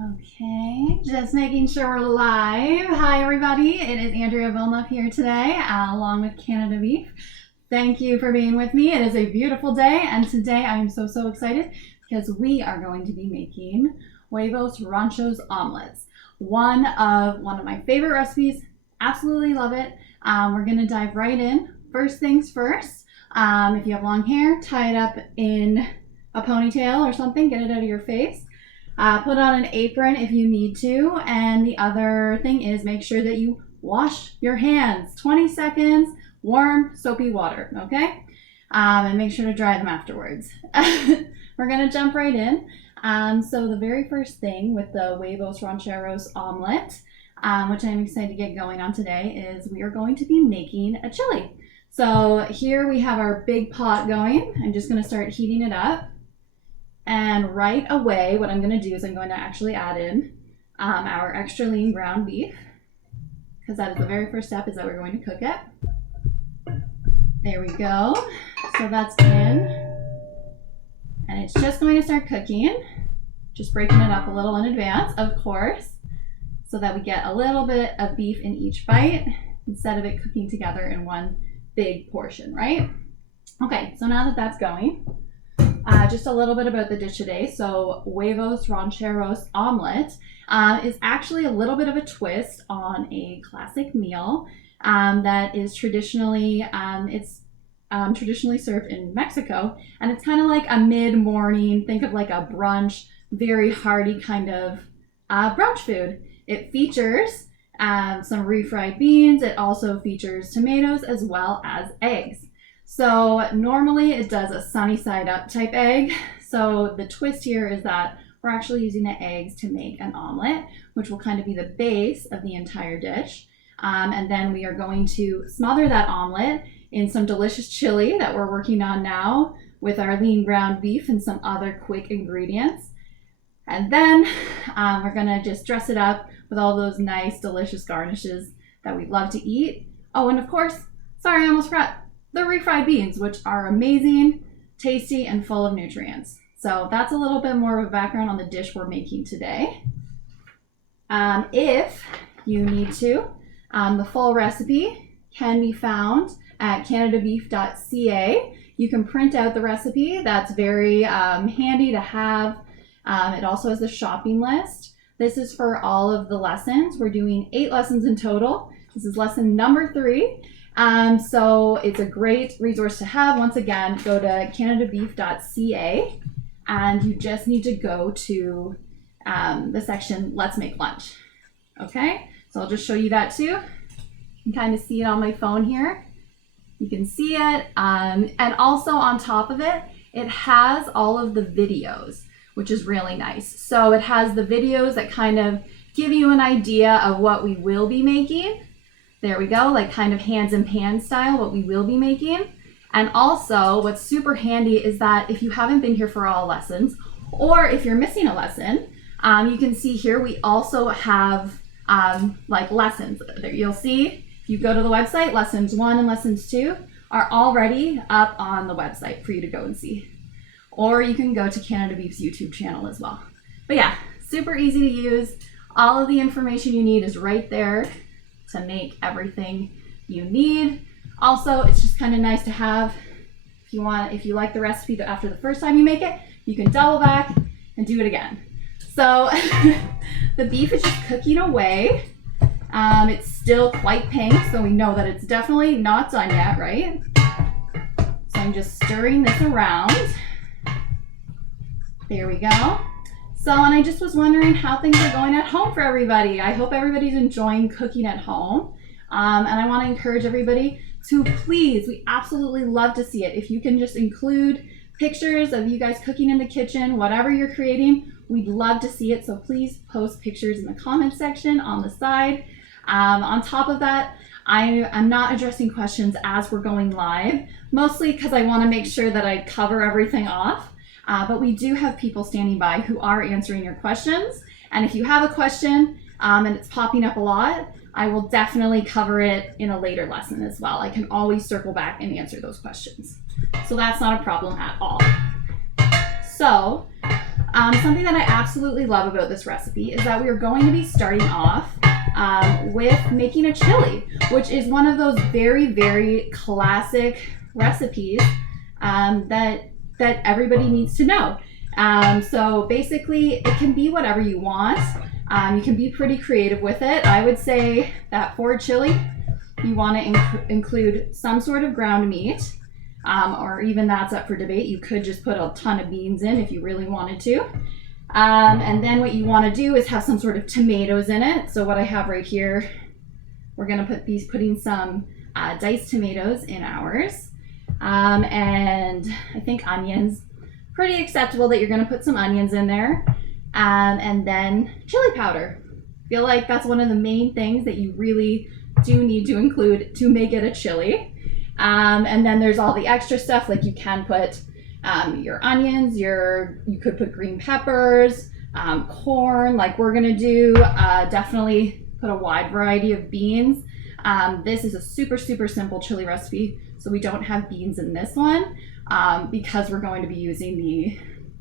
Okay, just making sure we're live. Hi everybody, it is Andrea Villneff here today, along with Canada Beef. Thank you for being with me. It is a beautiful day, and today I am so excited because we are going to be making Huevos Rancheros Omelettes. One of my favorite recipes. Absolutely love it. We're gonna dive right in. First things first, if you have long hair, tie it up in a ponytail or something, get it out of your face. Put on an apron if you need to, and the other thing is make sure that you wash your hands. 20 seconds, warm, soapy water, okay? And make sure to dry them afterwards. We're gonna jump right in. So the very first thing with the Huevos Rancheros Omelette, which I'm excited to get going on today, is we are going to be making a chili. So here we have our big pot going. I'm just gonna start heating it up. And right away, what I'm going to do is I'm going to actually add in our extra lean ground beef, because that is the very first step, is that we're going to cook it. There we go. So that's in. And it's just going to start cooking. Just breaking it up a little in advance, of course, so that we get a little bit of beef in each bite instead of it cooking together in one big portion, right? Okay, so now that that's going, just a little bit about the dish today. So Huevos Rancheros Omelette is actually a little bit of a twist on a classic meal that is traditionally traditionally served in Mexico, and it's kind of like a mid-morning, think of like a brunch, very hearty kind of brunch food. It features some refried beans. It also features tomatoes as well as eggs. So normally it does a sunny side up type egg. So the twist here is that we're actually using the eggs to make an omelet, which will kind of be the base of the entire dish. And then we are going to smother that omelet in some delicious chili that we're working on now with our lean ground beef and some other quick ingredients. And then we're gonna just dress it up with all those nice, delicious garnishes that we love to eat. Oh, and of course, sorry, I almost forgot, the refried beans, which are amazing, tasty, and full of nutrients. So that's a little bit more of a background on the dish we're making today. If you need to, the full recipe can be found at canadabeef.ca. You can print out the recipe. That's very handy to have. It also has the shopping list. This is for all of the lessons. We're doing 8 lessons in total. This is lesson number 3. So it's a great resource to have. Once again, go to canadabeef.ca and you just need to go to the section Let's Make Lunch. Okay, so I'll just show you that too. You can kind of see it on my phone here. You can see it. And also on top of it, it has all of the videos, which is really nice. So it has the videos that kind of give you an idea of what we will be making. There we go, like kind of hands in pan style, what we will be making. And also what's super handy is that if you haven't been here for all lessons, or if you're missing a lesson, you can see here we also have like lessons. There you'll see, if you go to the website, lessons 1 and lessons 2 are already up on the website for you to go and see. Or you can go to Canada Beef's YouTube channel as well. But yeah, super easy to use. All of the information you need is right there to make everything you need. Also, it's just kind of nice to have, if you like the recipe after the first time you make it, you can double back and do it again. So the beef is just cooking away. It's still quite pink, so we know that it's definitely not done yet, right? So I'm just stirring this around. There we go. So, and I just was wondering how things are going at home for everybody. I hope everybody's enjoying cooking at home. And I want to encourage everybody to please, we absolutely love to see it. If you can just include pictures of you guys cooking in the kitchen, whatever you're creating, we'd love to see it. So please post pictures in the comment section on the side. On top of that, I'm not addressing questions as we're going live, mostly because I want to make sure that I cover everything off. But we do have people standing by who are answering your questions. And if you have a question and it's popping up a lot, I will definitely cover it in a later lesson as well. I can always circle back and answer those questions. So that's not a problem at all. So Something that I absolutely love about this recipe is that we are going to be starting off with making a chili, which is one of those very, very classic recipes that everybody needs to know. So basically, it can be whatever you want. You can be pretty creative with it. I would say that for chili, you want to include some sort of ground meat, or even that's up for debate. You could just put a ton of beans in if you really wanted to. And then what you want to do is have some sort of tomatoes in it. So what I have right here, we're going to be putting some diced tomatoes in ours. And I think onions, pretty acceptable that you're going to put some onions in there. And then chili powder. I feel like that's one of the main things that you really do need to include to make it a chili. And then there's all the extra stuff, like you can put your onions, you could put green peppers, corn, like we're gonna do, definitely put a wide variety of beans. This is a super, super simple chili recipe, so we don't have beans in this one because we're going to be using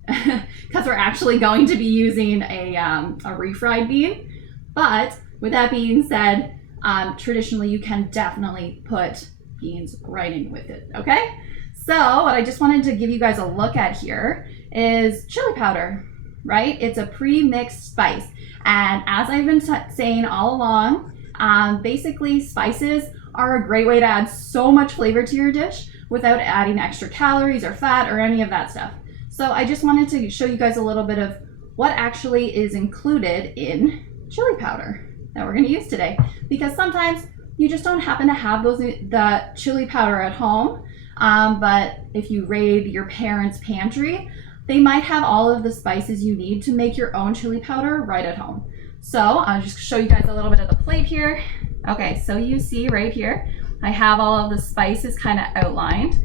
because we're actually going to be using a refried bean. But with that being said, traditionally you can definitely put beans right in with it, okay? So what I just wanted to give you guys a look at here is chili powder, right? It's a pre-mixed spice. And as I've been saying all along, basically spices are a great way to add so much flavor to your dish without adding extra calories or fat or any of that stuff. So I just wanted to show you guys a little bit of what actually is included in chili powder that we're gonna use today. Because sometimes you just don't happen to have the chili powder at home, but if you raid your parents' pantry, they might have all of the spices you need to make your own chili powder right at home. So I'll just show you guys a little bit of the plate here. Okay, so you see right here, I have all of the spices kind of outlined.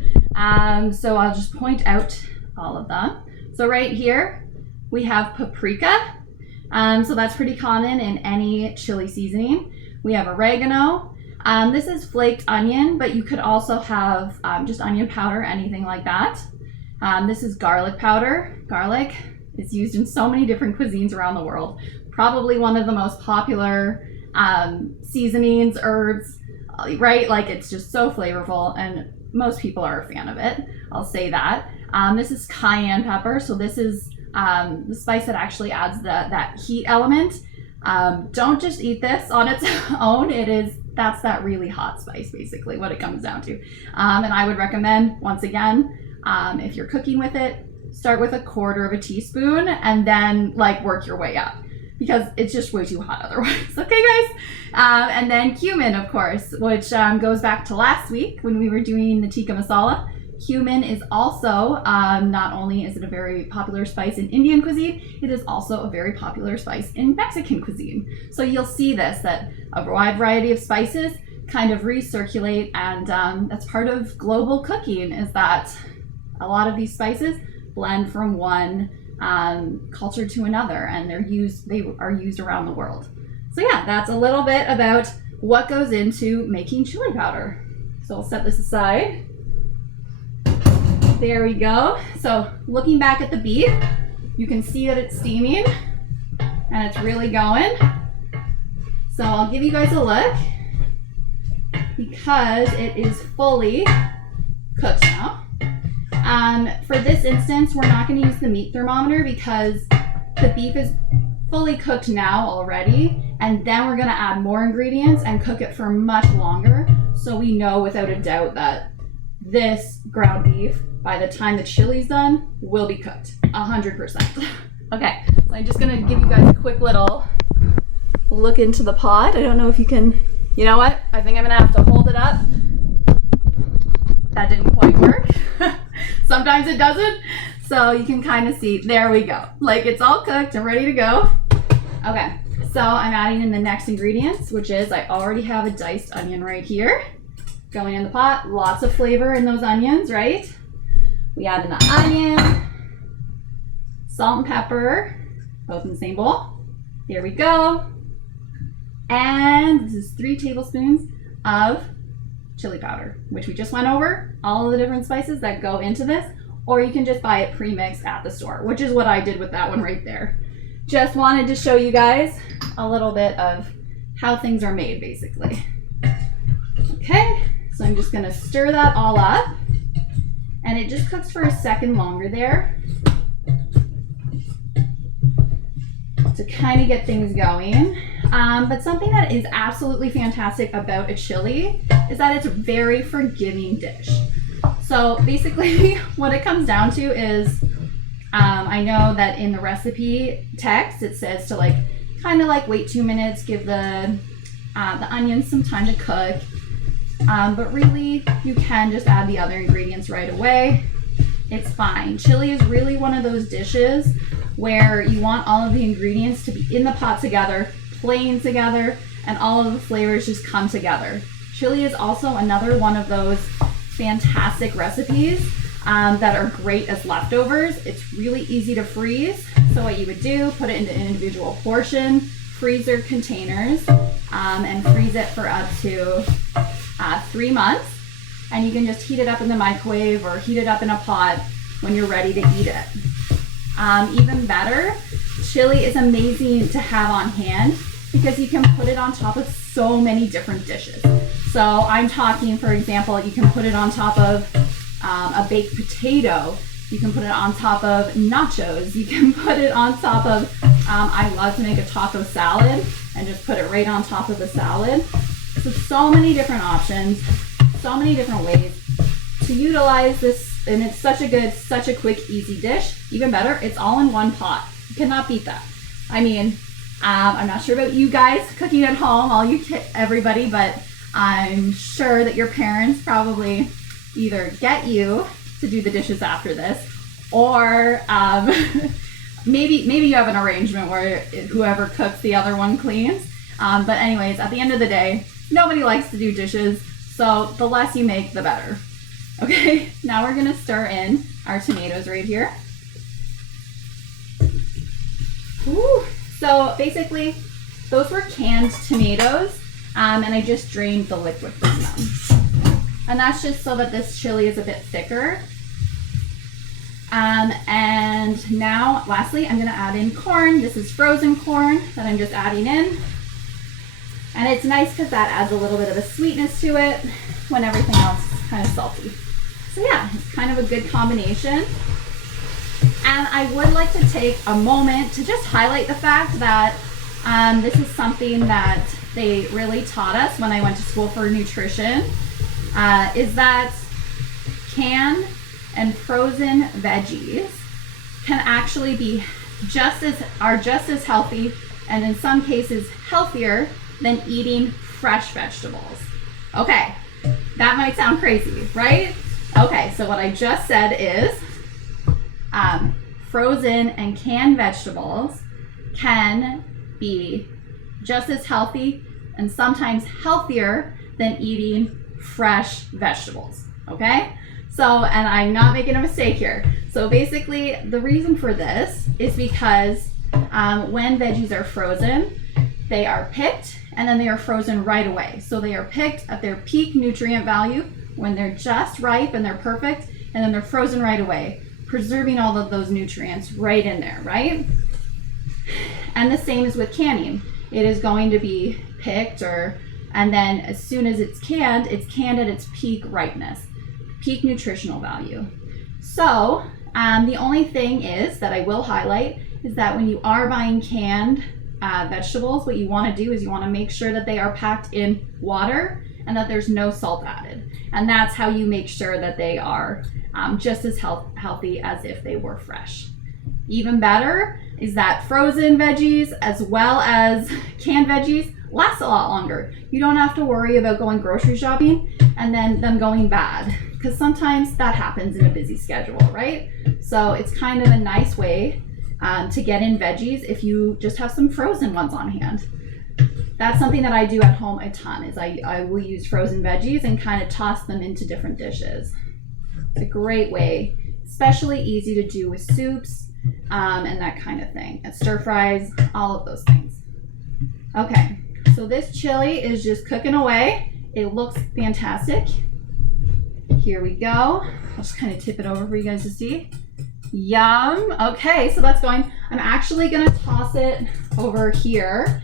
So I'll just point out all of them. So right here, we have paprika. So that's pretty common in any chili seasoning. We have oregano. This is flaked onion, but you could also have just onion powder, anything like that. This is garlic powder. Garlic is used in so many different cuisines around the world. Probably one of the most popular seasonings, herbs, right? Like it's just so flavorful and most people are a fan of it. I'll say that. This is cayenne pepper. So this is the spice that actually adds that heat element. Don't just eat this on its own. That's that really hot spice, basically, what it comes down to. And I would recommend, once again, if you're cooking with it, start with 1/4 teaspoon and then like work your way up because it's just way too hot otherwise. Okay, guys? And then cumin, of course, which goes back to last week when we were doing the tikka masala. Cumin is also, not only is it a very popular spice in Indian cuisine, it is also a very popular spice in Mexican cuisine. So you'll see that a wide variety of spices kind of recirculate, and that's part of global cooking, is that a lot of these spices blend from one culture to another, and they are used around the world. So yeah, that's a little bit about what goes into making chili powder. So I'll set this aside. There we go. So looking back at the beef, you can see that it's steaming and it's really going. So I'll give you guys a look because it is fully cooked now. For this instance, we're not going to use the meat thermometer because the beef is fully cooked now already, and then we're going to add more ingredients and cook it for much longer, so we know without a doubt that this ground beef, by the time the chili's done, will be cooked 100%. Okay, so I'm just gonna give you guys a quick little look into the pot. I don't know if you can, you know what? I think I'm gonna have to hold it up. That didn't quite work. Sometimes it doesn't. So you can kind of see, there we go. Like it's all cooked and ready to go. Okay, so I'm adding in the next ingredients, which is I already have a diced onion right here. Going in the pot, lots of flavor in those onions, right? We add in the onion, salt and pepper, both in the same bowl. There we go. And this is 3 tablespoons of chili powder, which we just went over, all of the different spices that go into this. or you can just buy it pre-mixed at the store, which is what I did with that one right there. Just wanted to show you guys a little bit of how things are made, basically. Okay, so I'm just gonna stir that all up, and it just cooks for a second longer there to kind of get things going. But something that is absolutely fantastic about a chili is that it's a very forgiving dish. So basically what it comes down to is, I know that in the recipe text it says to kind of wait 2 minutes, give the onions some time to cook. But really you can just add the other ingredients right away. It's fine. Chili is really one of those dishes where you want all of the ingredients to be in the pot together, playing together, and all of the flavors just come together. Chili is also another one of those fantastic recipes that are great as leftovers. It's really easy to freeze. So what you would do, put it into individual portion, freezer containers, and freeze it for up to 3 months. And you can just heat it up in the microwave or heat it up in a pot when you're ready to eat it. Even better, chili is amazing to have on hand because you can put it on top of so many different dishes. So I'm talking, for example, you can put it on top of a baked potato. You can put it on top of nachos. You can put it on top of, I love to make a taco salad and just put it right on top of the salad. So many different options, so many different ways to utilize this. And it's such a quick, easy dish. Even better, it's all in one pot. You cannot beat that. I mean, I'm not sure about you guys cooking at home, everybody, but I'm sure that your parents probably either get you to do the dishes after this, or maybe you have an arrangement where whoever cooks, the other one cleans. But anyways, at the end of the day, nobody likes to do dishes, so the less you make, the better. Okay, now we're gonna stir in our tomatoes right here. Ooh. So basically, those were canned tomatoes, and I just drained the liquid from them. And that's just so that this chili is a bit thicker. And now, lastly, I'm gonna add in corn. This is frozen corn that I'm just adding in. And it's nice because that adds a little bit of a sweetness to it when everything else is kind of salty. So yeah, it's kind of a good combination. And I would like to take a moment to just highlight the fact that this is something that they really taught us when I went to school for nutrition, is that canned and frozen veggies can actually be just as healthy, and in some cases healthier than eating fresh vegetables. Okay, that might sound crazy, right? Okay, so what I just said is frozen and canned vegetables can be just as healthy and sometimes healthier than eating fresh vegetables, okay? So, and I'm not making a mistake here. So basically, the reason for this is because when veggies are frozen, they are picked and then they are frozen right away. So they are picked at their peak nutrient value when they're just ripe and they're perfect, and then they're frozen right away, preserving all of those nutrients right in there, right? And the same is with canning. It is going to be picked, and then as soon as it's canned at its peak ripeness, peak nutritional value. So the only thing is that I will highlight is that when you are buying canned vegetables, what you want to do is you want to make sure that they are packed in water and that there's no salt added. And that's how you make sure that they are just as healthy as if they were fresh. Even better is that frozen veggies as well as canned veggies last a lot longer. You don't have to worry about going grocery shopping and then them going bad, because sometimes that happens in a busy schedule, right? So it's kind of a nice way to get in veggies if you just have some frozen ones on hand. That's something that I do at home a ton, is I will use frozen veggies and kind of toss them into different dishes. It's a great way, especially easy to do with soups and that kind of thing, and stir fries, all of those things. Okay, so this chili is just cooking away. It looks fantastic. Here we go. I'll just kind of tip it over for you guys to see. Yum. Okay, so that's going. I'm actually gonna toss it over here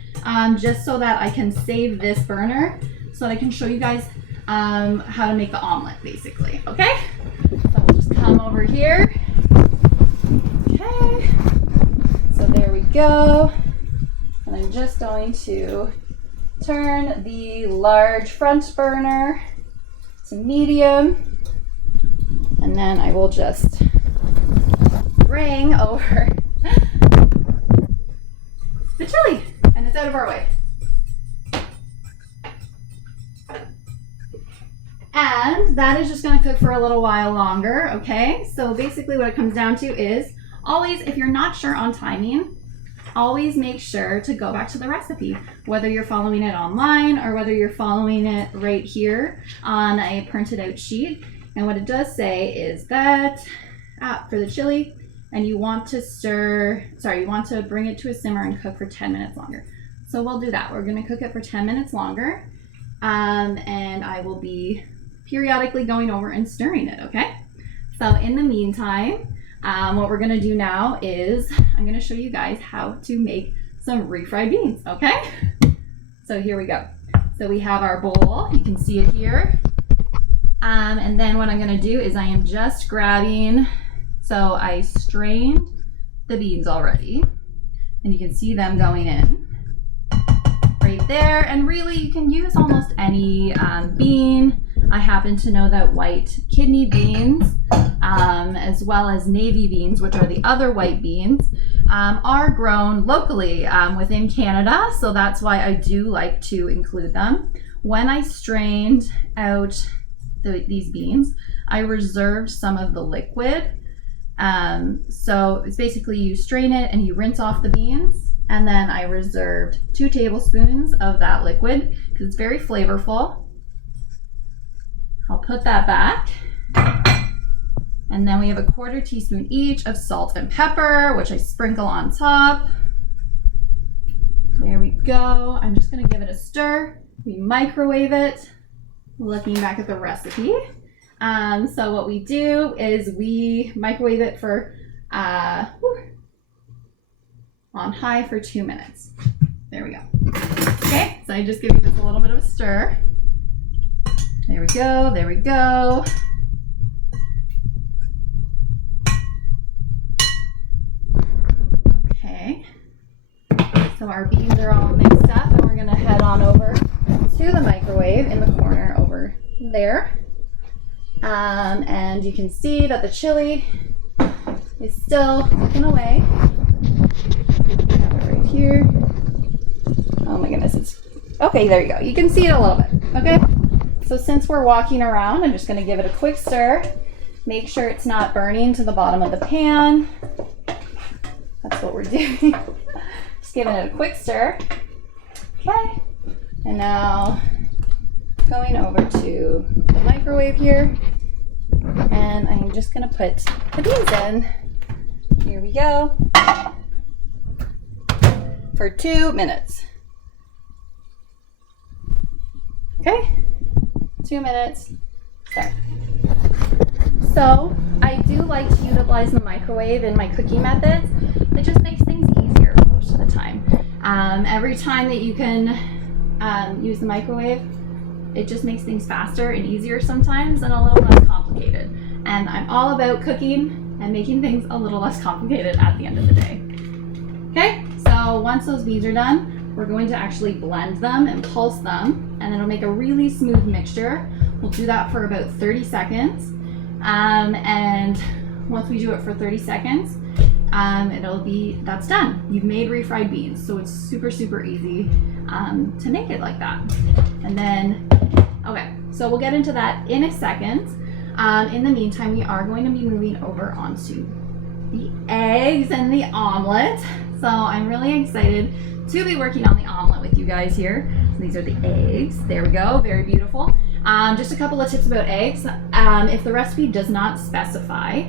just so that I can save this burner so that I can show you guys how to make the omelet basically, okay? So we'll just come over here. Okay, so there we go. And I'm just going to turn the large front burner to medium. And then I will just bring over the chili, and it's out of our way. And that is just going to cook for a little while longer, okay? So basically what it comes down to is always, if you're not sure on timing, always make sure to go back to the recipe, whether you're following it online or whether you're following it right here on a printed out sheet. And what it does say is that for the chili, and you want to bring it to a simmer and cook for 10 minutes longer. So we'll do that. We're going to cook it for 10 minutes longer. And I will be periodically going over and stirring it, okay? So in the meantime, what we're going to do now is I'm going to show you guys how to make some refried beans, okay? So here we go. So we have our bowl. You can see it here. And then what I'm going to do is I am just grabbing, so I strained the beans already, and you can see them going in right there. And really you can use almost any bean. I happen to know that white kidney beans, as well as navy beans, which are the other white beans, are grown locally within Canada. So that's why I do like to include them. When I strained out these beans, I reserved some of the liquid. So it's basically you strain it and you rinse off the beans, and then I reserved 2 tablespoons of that liquid because it's very flavorful. I'll put that back. And then we have a 1/4 teaspoon each of salt and pepper, which I sprinkle on top. There we go. I'm just gonna give it a stir. We microwave it, looking back at the recipe. So what we do is we microwave it for on high for 2 minutes. There we go. Okay, so I just give you this a little bit of a stir. There we go, there we go. Okay, so our beans are all mixed up, and we're gonna head on over to the microwave in the corner over there. And you can see that the chili is still cooking away. Have it right here. Oh my goodness, it's okay. There you go. You can see it a little bit. Okay. So since we're walking around, I'm just going to give it a quick stir. Make sure it's not burning to the bottom of the pan. That's what we're doing. Just giving it a quick stir. Okay. And now going over to the microwave here, and I'm just gonna put the beans in. Here we go. For 2 minutes. Okay, 2 minutes, start. So I do like to utilize the microwave in my cooking methods. It just makes things easier most of the time. Every time that you can use the microwave, it just makes things faster and easier sometimes and a little less complicated. And I'm all about cooking and making things a little less complicated at the end of the day. Okay, so once those beans are done, we're going to actually blend them and pulse them, and it'll make a really smooth mixture. We'll do that for about 30 seconds. And once we do it for 30 seconds, that's done. You've made refried beans, so it's super, super easy to make it like that. And then, okay, so we'll get into that in a second. In the meantime, we are going to be moving over onto the eggs and the omelet. So I'm really excited to be working on the omelet with you guys here. So these are the eggs. There we go, very beautiful. Just a couple of tips about eggs. If the recipe does not specify,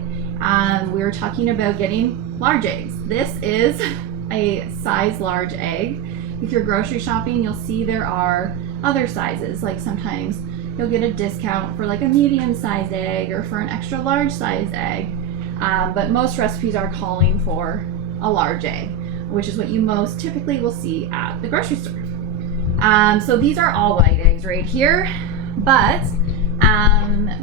we're talking about getting large eggs. This is a size large egg. If you're grocery shopping, you'll see there are other sizes, like sometimes you'll get a discount for like a medium-sized egg or for an extra large-sized egg. But most recipes are calling for a large egg, which is what you most typically will see at the grocery store. So these are all white eggs right here, but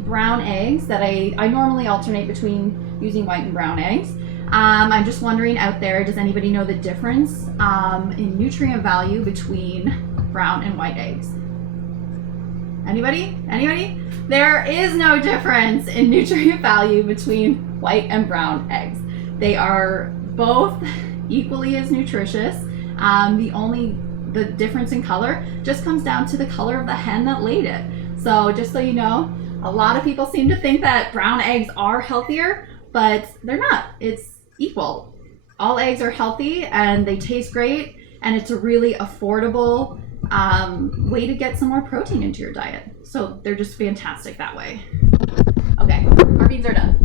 brown eggs that I normally alternate between using white and brown eggs. I'm just wondering out there, does anybody know the difference in nutrient value between brown and white eggs? Anybody? Anybody? There is no difference in nutrient value between white and brown eggs. They are both equally as nutritious. The difference in color just comes down to the color of the hen that laid it. So just so you know, a lot of people seem to think that brown eggs are healthier, but they're not. It's equal. All eggs are healthy and they taste great, and it's a really affordable way to get some more protein into your diet. So they're just fantastic that way. Okay, our beans are done.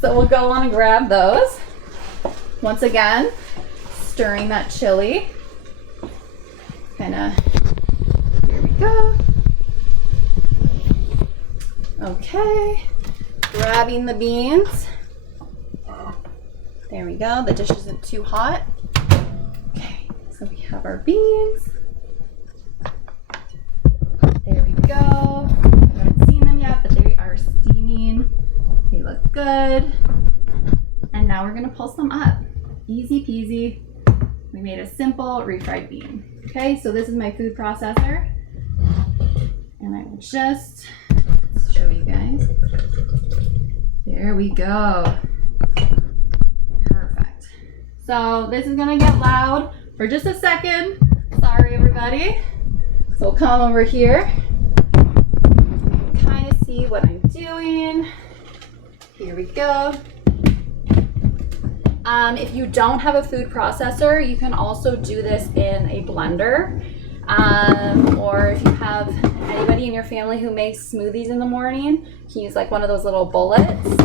So we'll go on and grab those. Once again, stirring that chili. Here we go. Okay, grabbing the beans. There we go, the dish isn't too hot. Okay, so we have our beans. There we go. I haven't seen them yet, but they are steaming. They look good. And now we're gonna pulse them up. Easy peasy. We made a simple refried bean. Okay, so this is my food processor. And I will just show you guys. There we go. Perfect. So this is gonna get loud for just a second. Sorry, everybody. So we'll come over here. Kind of see what I'm doing. Here we go. If you don't have a food processor, you can also do this in a blender. Or if you have anybody in your family who makes smoothies in the morning, you can use like one of those little bullets.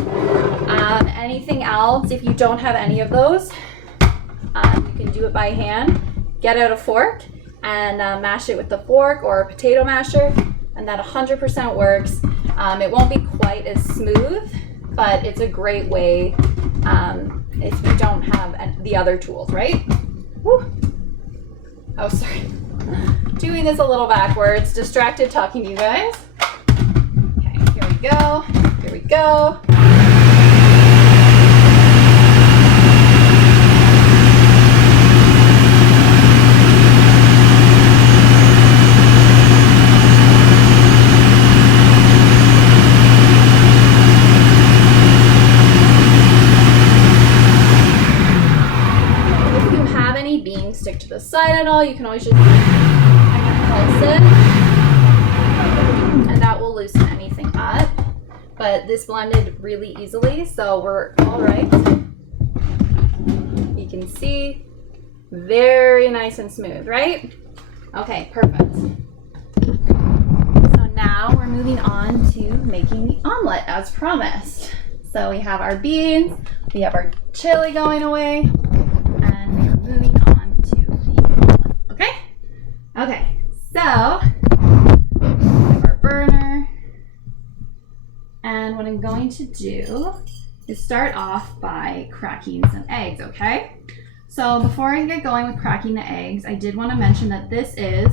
Anything else, if you don't have any of those, you can do it by hand. Get out a fork and mash it with the fork or a potato masher, and that 100% works. It won't be quite as smooth, but it's a great way if you don't have the other tools, right? Woo. Oh, sorry. Doing this a little backwards, distracted talking to you guys. Okay, here we go. Here we go. Stick to the side at all, you can always just kind of pulse it, and that will loosen anything up. But this blended really easily, so we're all right. You can see, very nice and smooth, right? Okay, perfect. So now we're moving on to making the omelet as promised. So we have our beans, we have our chili going away, and we're moving on. Okay, so we have our burner, and what I'm going to do is start off by cracking some eggs, okay? So before I get going with cracking the eggs, I did want to mention that this is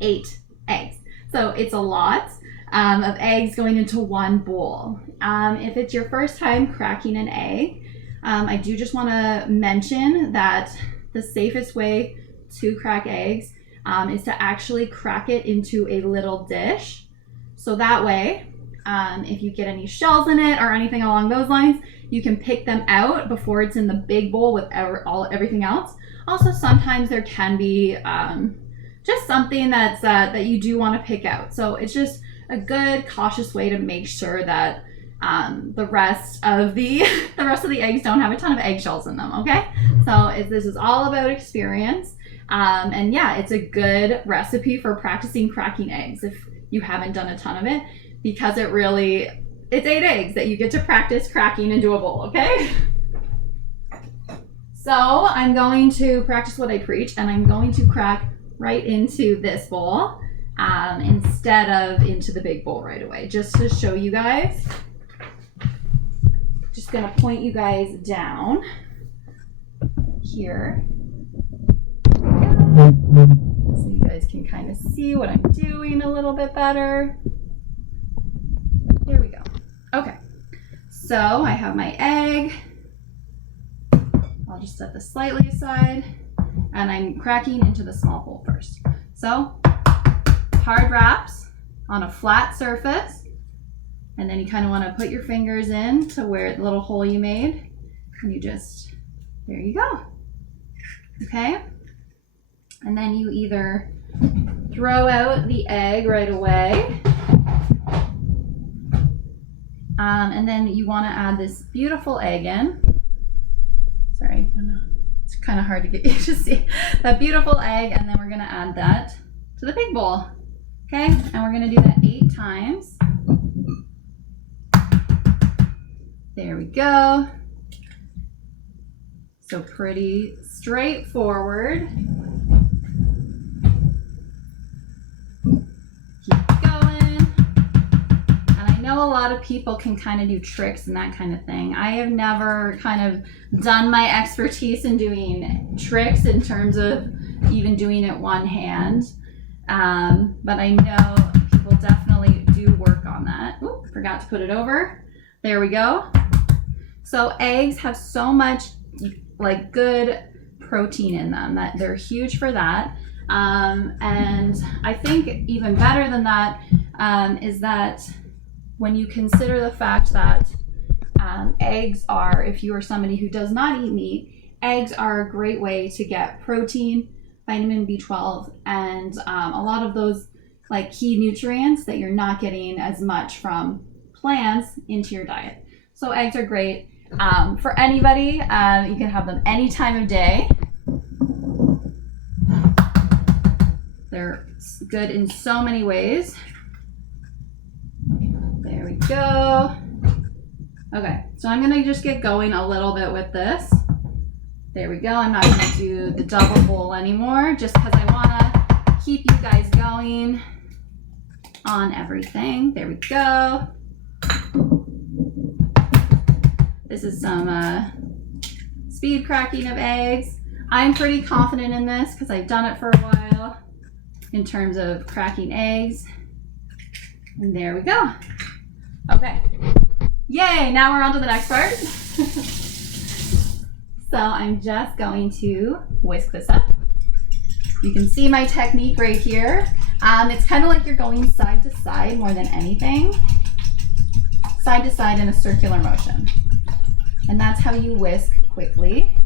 8 eggs. So it's a lot of eggs going into one bowl. If it's your first time cracking an egg, I do just want to mention that the safest way to crack eggs is to actually crack it into a little dish. So that way, if you get any shells in it or anything along those lines, you can pick them out before it's in the big bowl with everything else. Also, sometimes there can be just something that's that you do want to pick out. So it's just a good, cautious way to make sure that the rest of the eggs don't have a ton of eggshells in them. Okay, so this is all about experience. And yeah, it's a good recipe for practicing cracking eggs if you haven't done a ton of it, because it's 8 eggs that you get to practice cracking into a bowl, okay? So I'm going to practice what I preach, and I'm going to crack right into this bowl. instead of into the big bowl right away, just to show you guys. Just gonna point you guys down here. So you guys can kind of see what I'm doing a little bit better. There we go. Okay, so I have my egg. I'll just set this slightly aside, and I'm cracking into the small bowl first. So hard wraps on a flat surface, and then you kind of want to put your fingers in to where the little hole you made, and you just, there you go. Okay, and then you either throw out the egg right away, and then you want to add this beautiful egg in. Sorry, I know it's kind of hard to get you to see that beautiful egg, and then we're going to add that to the big bowl. Okay, and we're going to do that 8 times. There we go. So pretty straightforward. Keep going. And I know a lot of people can kind of do tricks and that kind of thing. I have never kind of done my expertise in doing tricks in terms of even doing it one hand. But I know people definitely do work on that. Oop, forgot to put it over. There we go. So eggs have so much like good protein in them that they're huge for that. And I think even better than that is that when you consider the fact that eggs are, if you are somebody who does not eat meat, eggs are a great way to get protein, vitamin B12, and a lot of those like key nutrients that you're not getting as much from plants into your diet. So eggs are great for anybody. You can have them any time of day. They're good in so many ways. There we go. Okay, so I'm gonna just get going a little bit with this. There we go. I'm not gonna do the double bowl anymore just because I wanna keep you guys going on everything. There we go. This is some speed cracking of eggs. I'm pretty confident in this because I've done it for a while in terms of cracking eggs. And there we go. Okay. Yay, now we're on to the next part. So I'm just going to whisk this up. You can see my technique right here. It's kind of like you're going side to side more than anything. Side to side in a circular motion. And that's how you whisk quickly.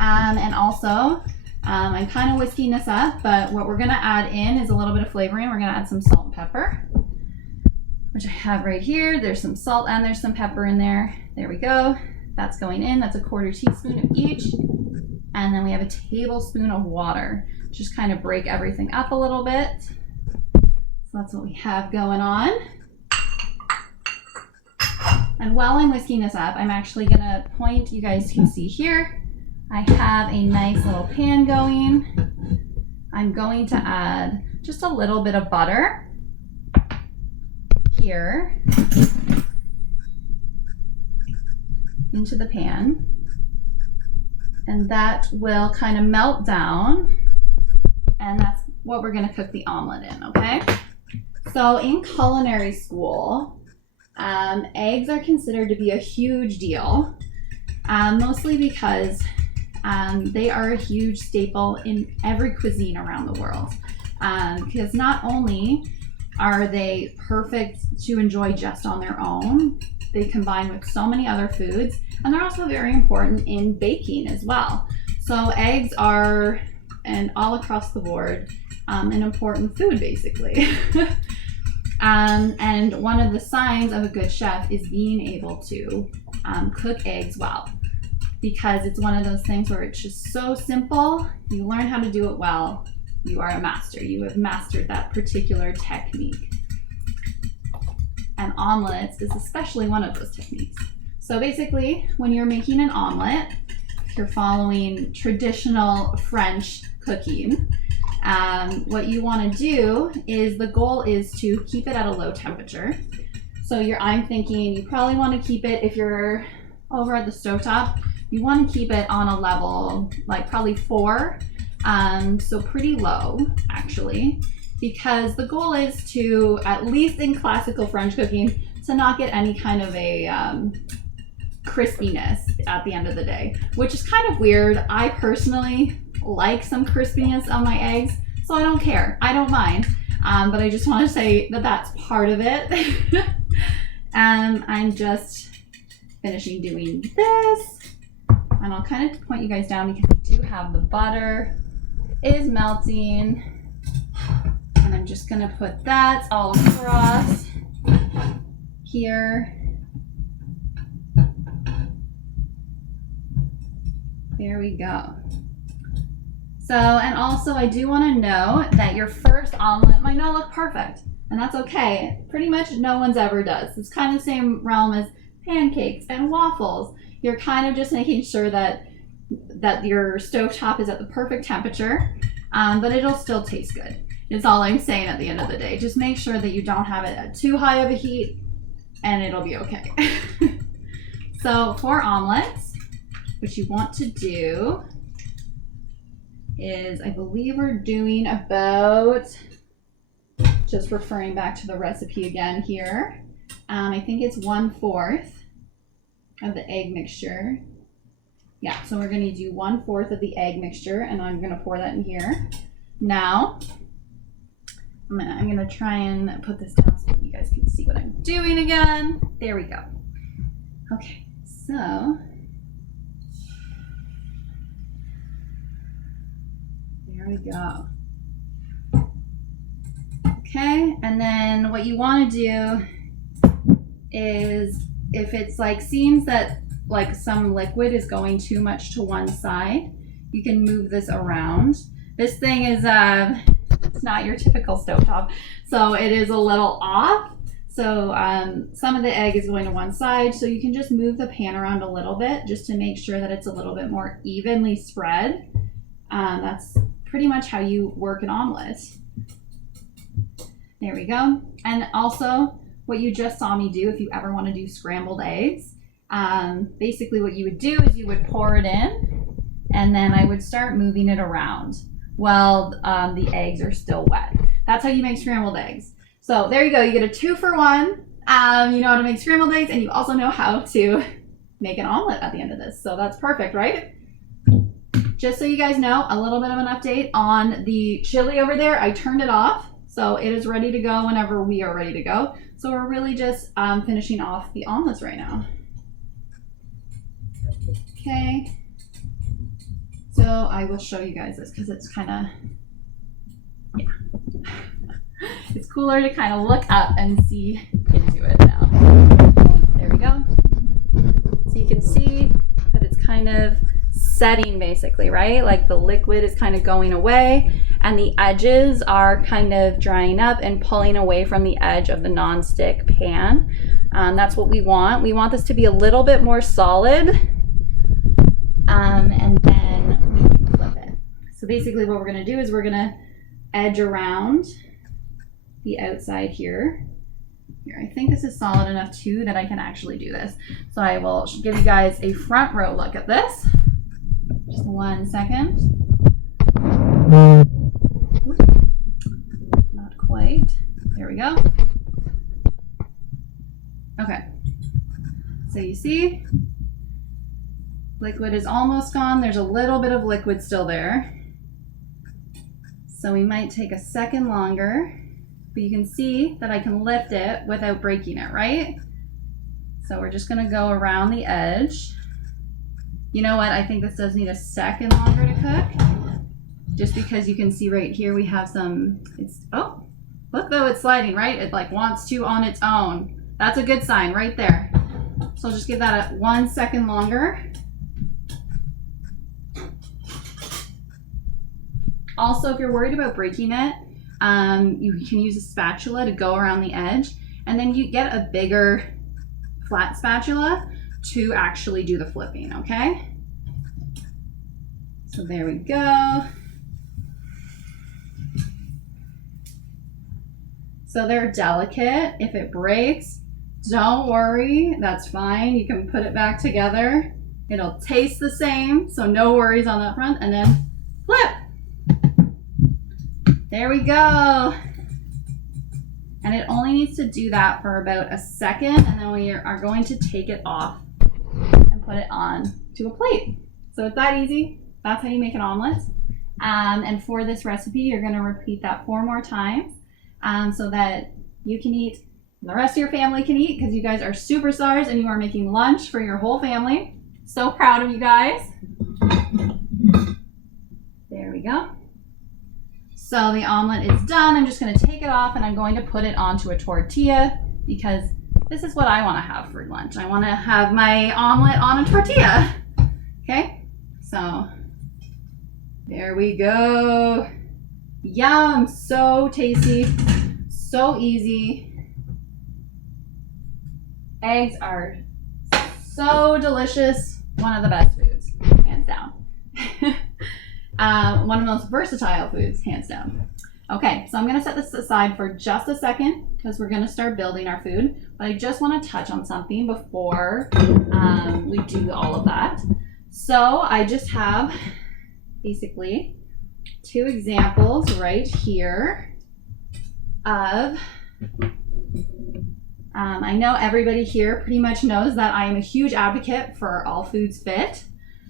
And also, I'm kind of whisking this up, but what we're gonna add in is a little bit of flavoring. We're gonna add some salt and pepper, which I have right here. There's some salt and there's some pepper in there. There we go. That's going in. That's a 1/4 teaspoon of each. And then we have a tablespoon of water. Just kind of break everything up a little bit. So that's what we have going on. And while I'm whisking this up, I'm actually gonna point, you guys can see here, I have a nice little pan going. I'm going to add just a little bit of butter here into the pan. And that will kind of melt down. And that's what we're gonna cook the omelet in, okay? So in culinary school, eggs are considered to be a huge deal, mostly because they are a huge staple in every cuisine around the world. Because not only are they perfect to enjoy just on their own, they combine with so many other foods, and they're also very important in baking as well. So eggs are, and all across the board, an important food basically. And one of the signs of a good chef is being able to cook eggs well, because it's one of those things where it's just so simple. You learn how to do it well, you are a master. You have mastered that particular technique. And omelets is especially one of those techniques. So basically, when you're making an omelet, if you're following traditional French cooking, what you want to do is the goal is to keep it at a low temperature. So I'm thinking you probably want to keep it, if you're over at the stovetop, you want to keep it on a level like probably 4, so pretty low actually, because the goal is to, at least in classical French cooking, to not get any kind of a crispiness at the end of the day, which is kind of weird. I personally like some crispiness on my eggs, so I don't care. I don't mind. But I just want to say that that's part of it. I'm just finishing doing this. And I'll kind of point you guys down because I do have the butter is melting. And I'm just going to put that all across here. There we go. So, and also I do want to know that your first omelet might not look perfect, and that's okay. Pretty much no one's ever does. It's kind of the same realm as pancakes and waffles. You're kind of just making sure that your stovetop is at the perfect temperature, but it'll still taste good. It's all I'm saying at the end of the day. Just make sure that you don't have it at too high of a heat, and it'll be okay. So for omelets, what you want to do is, I believe we're doing about, just referring back to the recipe again here, I think it's 1/4 of the egg mixture. Yeah, so we're going to do 1/4 of the egg mixture, and I'm going to pour that in here. Now, I'm going to try and put this down so that you guys can see what I'm doing again. There we go. Okay, so there we go. Okay, and then what you want to do is, if it's like seems that like some liquid is going too much to one side, you can move this around. This thing is it's not your typical stovetop, so it is a little off. So some of the egg is going to one side, so you can just move the pan around a little bit just to make sure that it's a little bit more evenly spread. That's pretty much how you work an omelet. There we go. And also, what you just saw me do, if you ever want to do scrambled eggs, basically what you would do is you would pour it in, and then I would start moving it around while the eggs are still wet. That's how you make scrambled eggs. So there you go. You get a 2-for-1. You know how to make scrambled eggs, and you also know how to make an omelet at the end of this. So that's perfect, right? Just so you guys know, a little bit of an update on the chili over there. I turned it off, so it is ready to go whenever we are ready to go. So we're really just finishing off the omelets right now. Okay. So I will show you guys this because it's kind of, yeah. It's cooler to kind of look up and see into it now. There we go. So you can see that it's kind of setting basically, right? Like the liquid is kind of going away and the edges are kind of drying up and pulling away from the edge of the non-stick pan. That's what we want. We want this to be a little bit more solid, and then we can flip it. So basically what we're going to do is we're going to edge around the outside here. Here, I think this is solid enough too that I can actually do this. So I will give you guys a front row look at this. Just 1 second. Not quite. There we go. Okay. So you see, liquid is almost gone. There's a little bit of liquid still there. So we might take a second longer, but you can see that I can lift it without breaking it, right? So we're just gonna go around the edge. You know what? I think this does need a second longer to cook, just because you can see right here we have some, oh, look though, it's sliding, right? It like wants to on its own. That's a good sign right there. So I'll just give that a 1 second longer. Also, if you're worried about breaking it, you can use a spatula to go around the edge, and then you get a bigger flat spatula to actually do the flipping, okay? So there we go. So they're delicate. If it breaks, don't worry, that's fine. You can put it back together. It'll taste the same, so no worries on that front. And then flip. There we go. And it only needs to do that for about a second, and then we are going to take it off and put it on to a plate. So it's that easy. That's how you make an omelet. And for this recipe, you're going to repeat that 4 more times so that you can eat and the rest of your family can eat, because you guys are superstars and you are making lunch for your whole family. So proud of you guys. There we go. So the omelet is done. I'm just going to take it off and I'm going to put it onto a tortilla, because this is what I want to have for lunch. I want to have my omelet on a tortilla. Okay, so there we go. Yum, so tasty, so easy. Eggs are so delicious. One of the best foods, hands down. One of the most versatile foods, hands down. Okay, so I'm going to set this aside for just a second because we're going to start building our food. But I just want to touch on something before we do all of that. So I just have basically 2 examples right here of, I know everybody here pretty much knows that I am a huge advocate for all foods fit.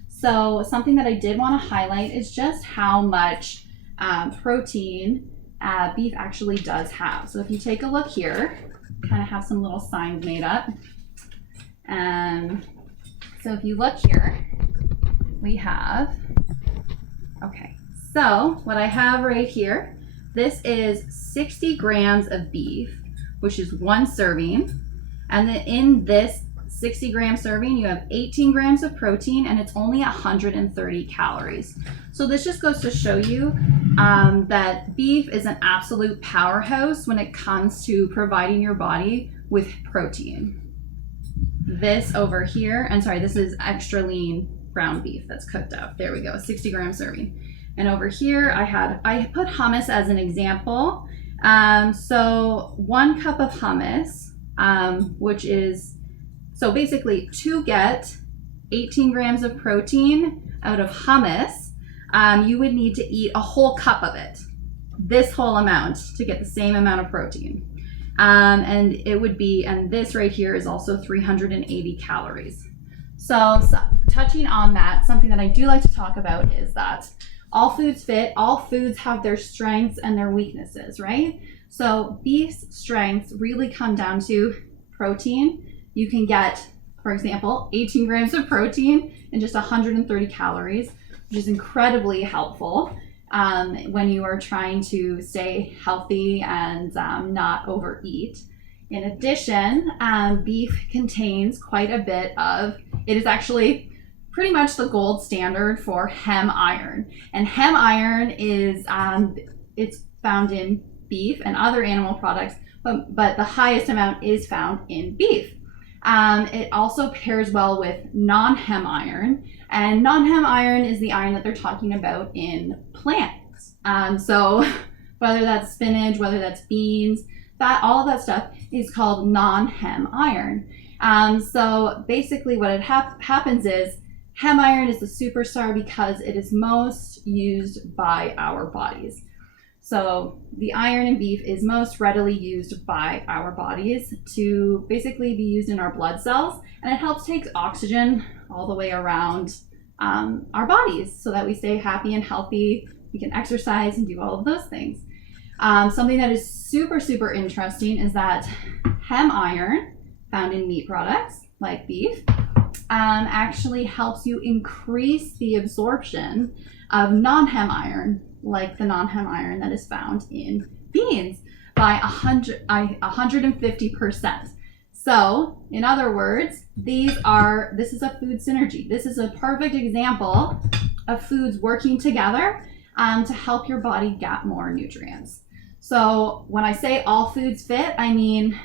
So something that I did want to highlight is just how much protein beef actually does have. So if you take a look here, kind of have some little signs made up. So if you look here, we have, okay, so what I have right here, this is 60 grams of beef, which is 1 serving. And then in this 60 gram serving, you have 18 grams of protein, and it's only 130 calories. So this just goes to show you that beef is an absolute powerhouse when it comes to providing your body with protein. This over here, and sorry, this is extra lean ground beef that's cooked up. There we go, 60 gram serving. And over here, I put hummus as an example. So 1 cup of hummus, which is, so basically to get 18 grams of protein out of hummus, you would need to eat a whole cup of it, this whole amount, to get the same amount of protein. And it would be, and this right here is also 380 calories. So touching on that, something that I do like to talk about is that all foods fit, all foods have their strengths and their weaknesses, right? So beef's strengths really come down to protein. You can get, for example, 18 grams of protein and just 130 calories, which is incredibly helpful when you are trying to stay healthy and not overeat. In addition, beef contains quite a bit of, it is actually pretty much the gold standard for heme iron. And heme iron is, it's found in beef and other animal products, but the highest amount is found in beef. It also pairs well with non-heme iron, and non-heme iron is the iron that they're talking about in plants. So whether that's spinach, whether that's beans, that all of that stuff is called non-heme iron. So basically what happens is heme iron is the superstar because it is most used by our bodies. So the iron in beef is most readily used by our bodies to basically be used in our blood cells, and it helps take oxygen all the way around our bodies so that we stay happy and healthy, we can exercise and do all of those things. Something that is super, super interesting is that heme iron found in meat products like beef actually helps you increase the absorption of non-heme iron, like the non-heme iron that is found in beans, by 150%. So in other words, this is a food synergy. This is a perfect example of foods working together to help your body get more nutrients. So when I say all foods fit, I mean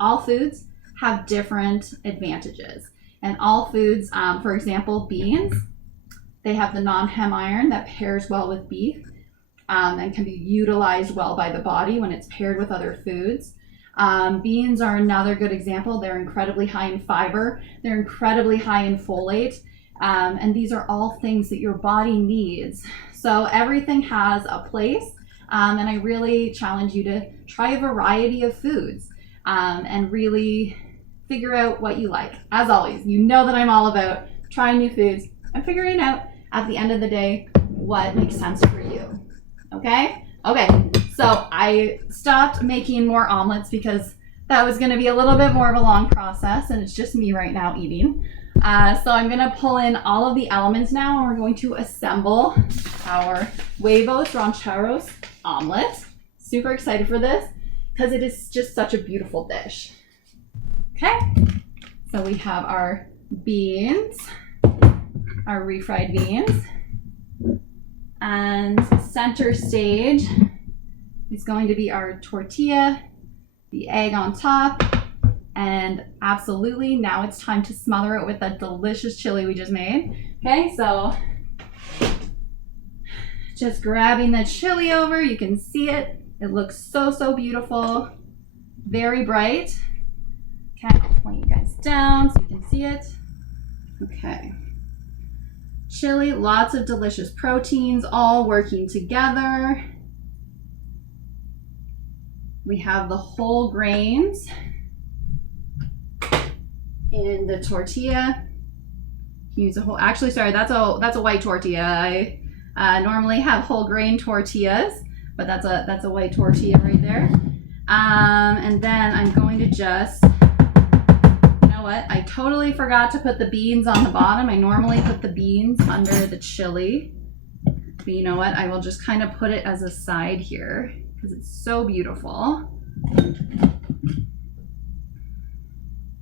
all foods have different advantages. And all foods, for example, beans, They have the non-hem iron that pairs well with beef and can be utilized well by the body when it's paired with other foods. Beans are another good example. They're incredibly high in fiber. They're incredibly high in folate. And these are all things that your body needs. So everything has a place. And I really challenge you to try a variety of foods and really figure out what you like. As always, you know that I'm all about trying new foods and figuring out at the end of the day what makes sense for you. Okay? Okay, so I stopped making more omelets because that was going to be a little bit more of a long process, and it's just me right now eating. So I'm going to pull in all of the elements now, and we're going to assemble our Huevos Rancheros Omelette. Super excited for this because it is just such a beautiful dish. Okay, so we have our beans, our refried beans, and center stage is going to be our tortilla, the egg on top, and absolutely now it's time to smother it with that delicious chili we just made. Okay, so just grabbing the chili over, you can see it. It looks so, so beautiful, very bright. Okay, I'll point you guys down so you can see it. Okay. Chili, lots of delicious proteins all working together. We have the whole grains in the tortilla. Use a whole, actually, sorry, that's a white tortilla. I normally have whole grain tortillas, but that's a white tortilla right there. And then I'm going to just, what? I totally forgot to put the beans on the bottom. I normally put the beans under the chili. But you know what? I will just kind of put it as a side here because it's so beautiful.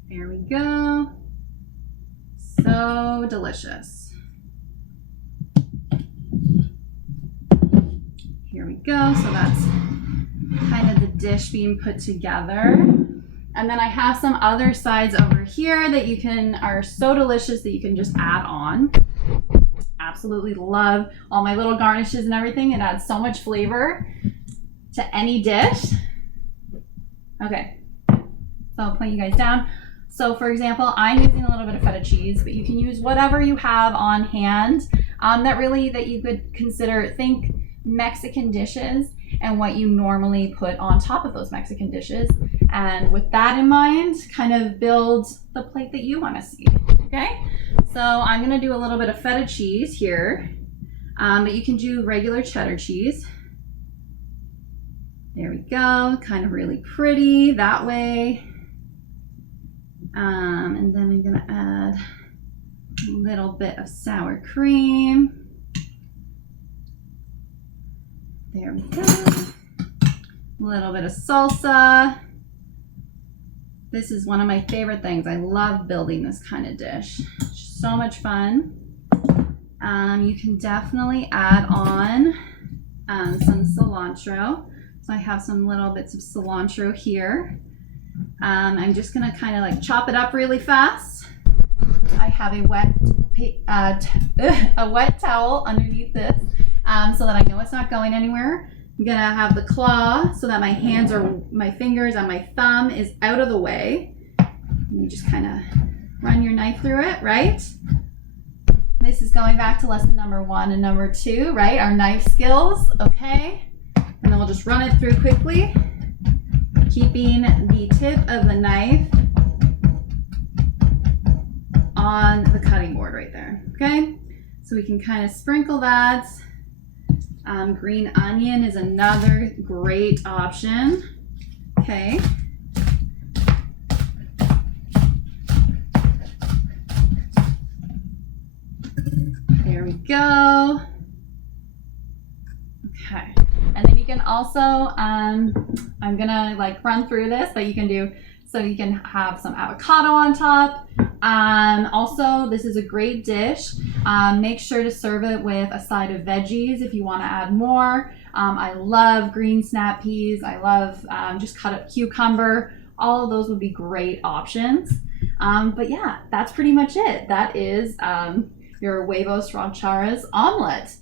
There we go. So delicious. Here we go. So that's kind of the dish being put together. And then I have some other sides over here that are so delicious that you can just add on. Absolutely love all my little garnishes and everything. It adds so much flavor to any dish. Okay, so I'll point you guys down. So for example, I'm using a little bit of feta cheese, but you can use whatever you have on hand that you could consider. Think Mexican dishes and what you normally put on top of those Mexican dishes. And with that in mind, kind of build the plate that you want to see, okay? So I'm going to do a little bit of feta cheese here, but you can do regular cheddar cheese. There we go, kind of really pretty that way. And then I'm going to add a little bit of sour cream. There we go. A little bit of salsa. This is one of my favorite things. I love building this kind of dish. It's so much fun. You can definitely add on some cilantro. So I have some little bits of cilantro here. I'm just gonna kind of like chop it up really fast. I have a wet towel underneath this so that I know it's not going anywhere. I'm gonna have the claw so that my fingers and my thumb is out of the way. And you just kind of run your knife through it, right? This is going back to lesson number 1 and number 2, right? Our knife skills, okay? And then we'll just run it through quickly, keeping the tip of the knife on the cutting board right there, okay? So we can kind of sprinkle that. Green onion is another great option. Okay. There we go. Okay. And then you can also, I'm gonna like run through this, but you can have some avocado on top. Also, this is a great dish. Make sure to serve it with a side of veggies if you want to add more. I love green snap peas. I love just cut up cucumber. All of those would be great options. But yeah, that's pretty much it. That is your Huevos Rancheros Omelette.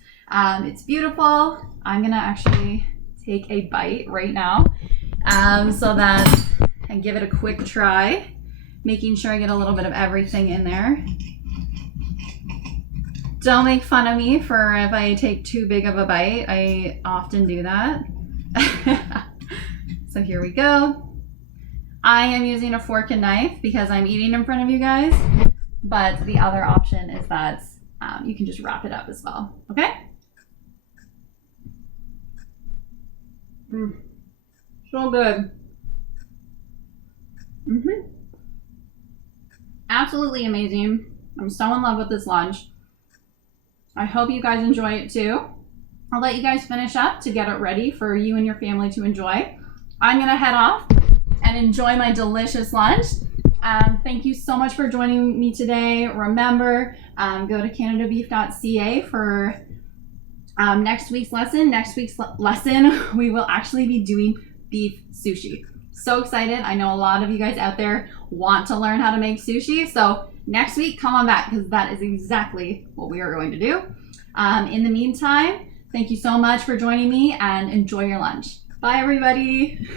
It's beautiful. I'm gonna actually take a bite right now so that and give it a quick try, making sure I get a little bit of everything in there. Don't make fun of me for if I take too big of a bite. I often do that. So here we go. I am using a fork and knife because I'm eating in front of you guys, but the other option is that you can just wrap it up as well, okay? So good. Absolutely amazing. I'm so in love with this lunch. I hope you guys enjoy it too. I'll let you guys finish up to get it ready for you and your family to enjoy. I'm gonna head off and enjoy my delicious lunch. Thank you so much for joining me today. Remember, go to canadabeef.ca for next week's lesson. Next week's lesson, we will actually be doing beef sushi. So excited. I know a lot of you guys out there want to learn how to make sushi. So next week, come on back because that is exactly what we are going to do. In the meantime, thank you so much for joining me and enjoy your lunch. Bye, everybody.